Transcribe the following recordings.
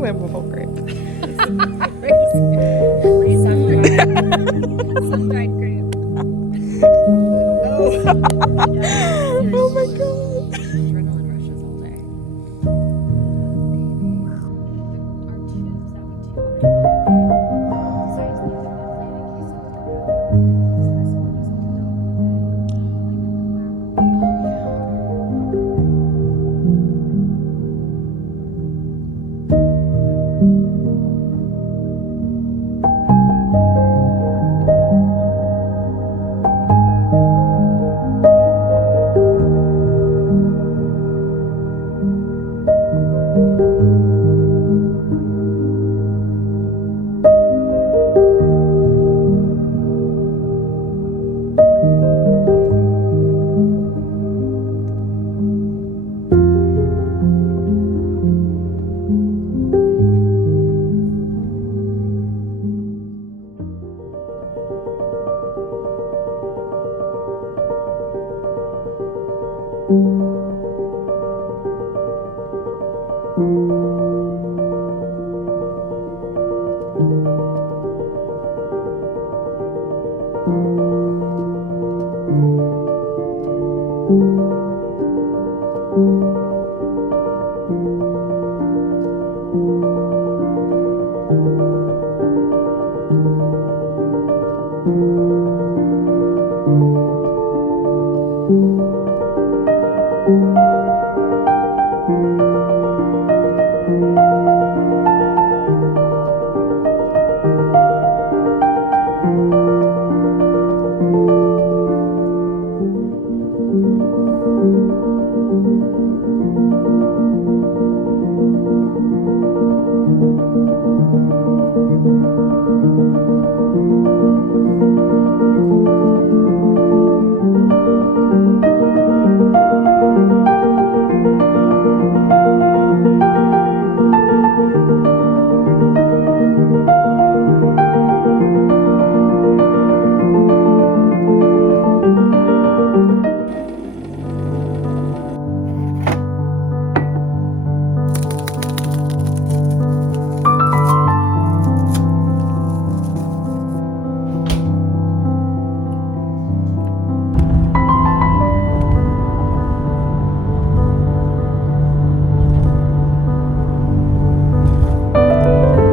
Flammable grape. Sun-dried grape. Oh my god. Adrenaline rushes all day. Our tubes that we do on it, besides the plan in case something happens, this one just hold up with it, like the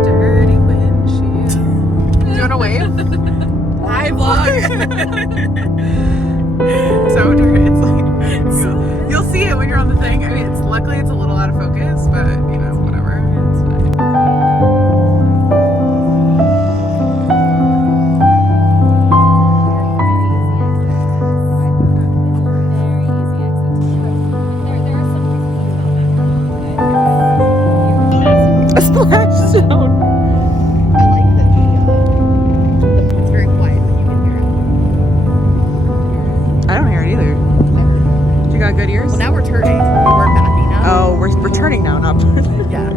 Dirty windshield. Do you want to wave? Hi vlog. So dirty. It's like you'll see it when you're on the thing. I mean, luckily it's a little out of focus, but you know, whatever. It's fine. A splashdown. I like that it's very quiet, but you can hear it. I don't hear it either. You got good ears? Well, now we're turning. We're backing up. Oh, we're turning now, not. Yeah.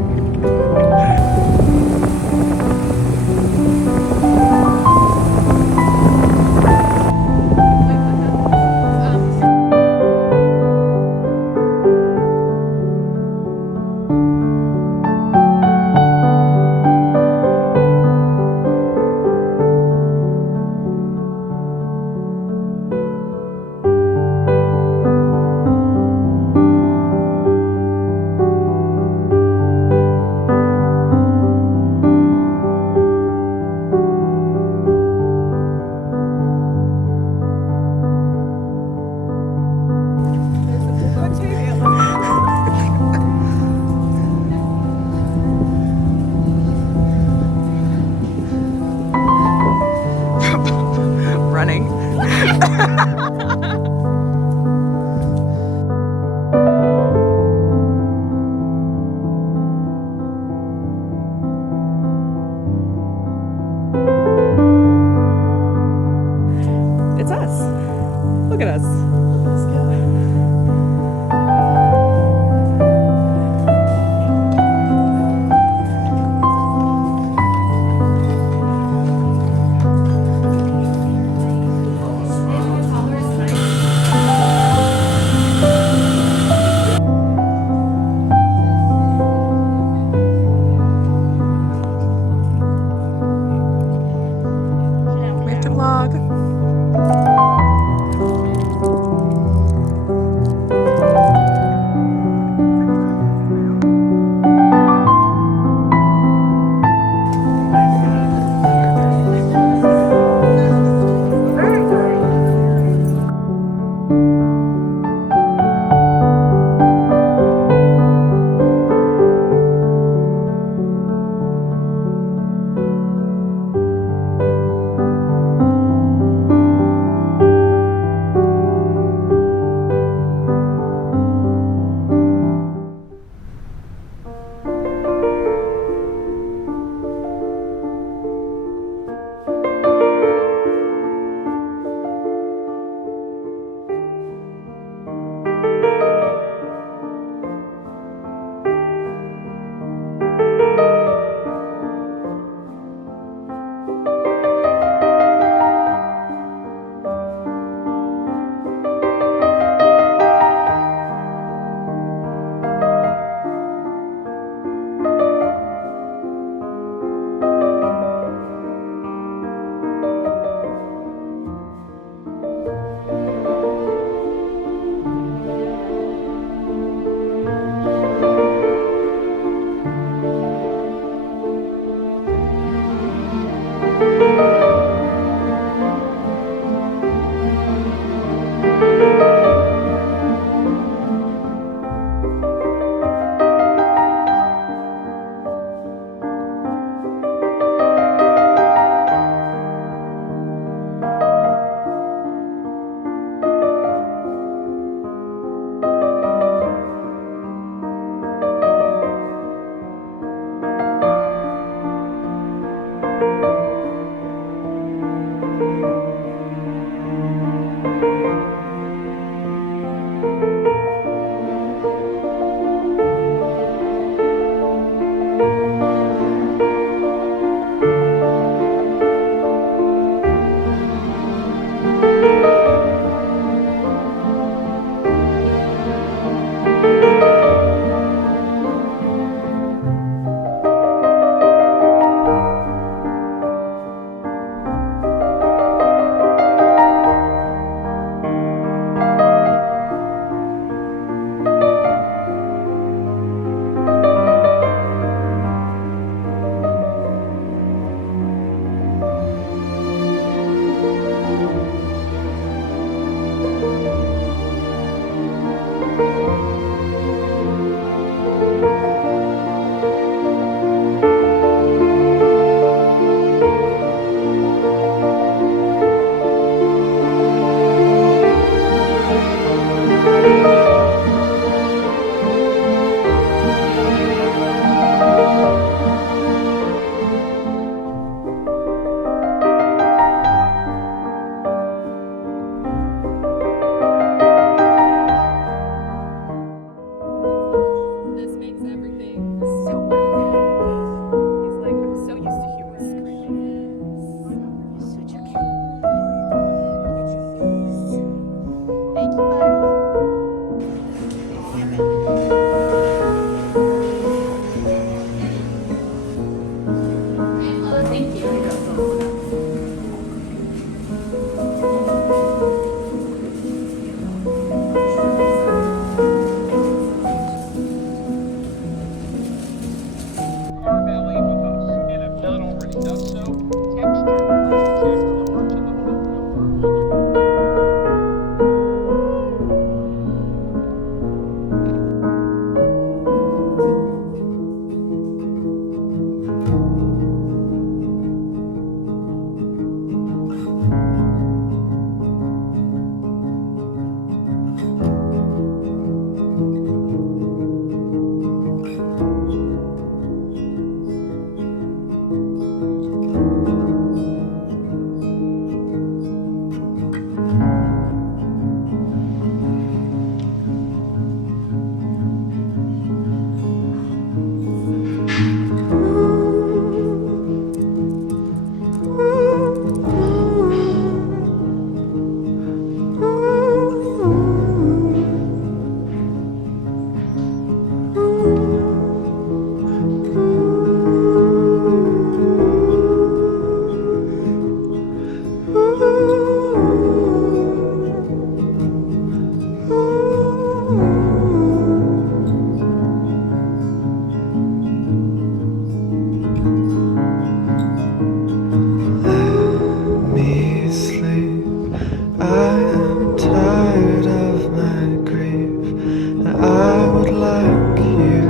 I would like you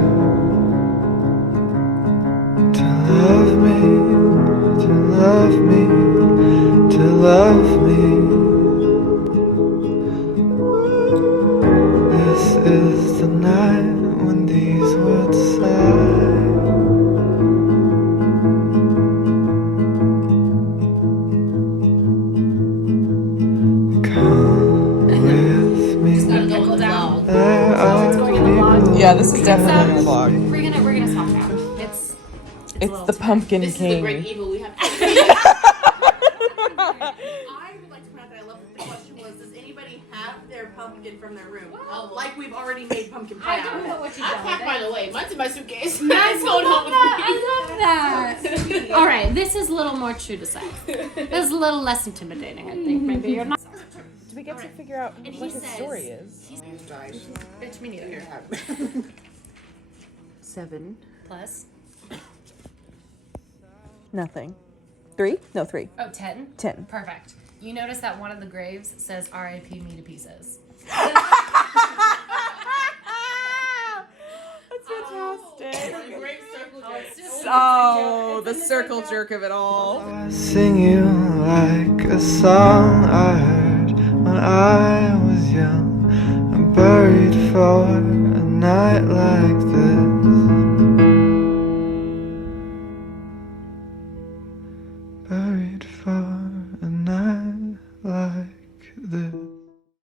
to love me, to love me, to love me. This is the night when these words sigh. Come with me. There are people. Yeah, this is definitely a vlog. We're gonna swap it out. It's a It's little the too- Pumpkin This King. is the great evil we have. I would like to point out that I love that the question was, does anybody have their pumpkin from their room? Like we've already made pumpkin pie I out don't of know it. what you've I done packed with mine it. away. Mine's in my suitcase. I It's going home with me. love that. All right, this is a little more true to size. This is a little less intimidating, I think. Maybe you're not. Do we get to figure out And he what his says- story is? Bitch, me neither. 7 plus. Nothing. 3? No, 3. Oh, 10? 10. Perfect. You notice that one of the graves says R.I.P. me to pieces. That's fantastic. Great circle jerk. Oh, the circle jerk of it all. I sing you like a song I heard when I was young. I'm buried for a night like this. Buried for